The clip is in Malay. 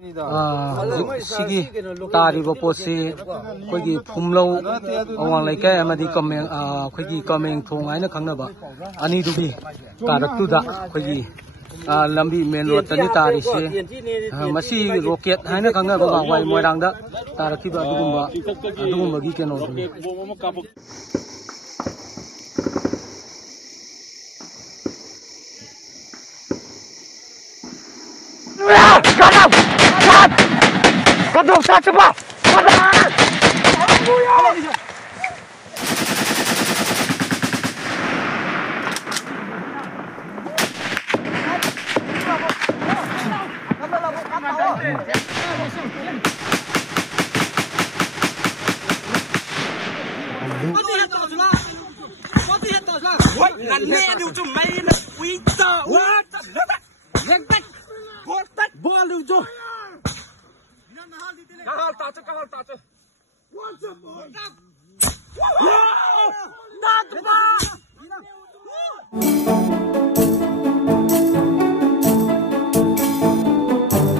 Sigi tari boposi kogi phumlo awang lai kai amadi kameng kogi kameng thongai na khangna ba ani dubi tarak tu da kogi lambi main road tani tari se masi rocket haina khangna ba wai moirang da tarak ti ba dugumba gi keno Kadang tak cepat. Kahal tak.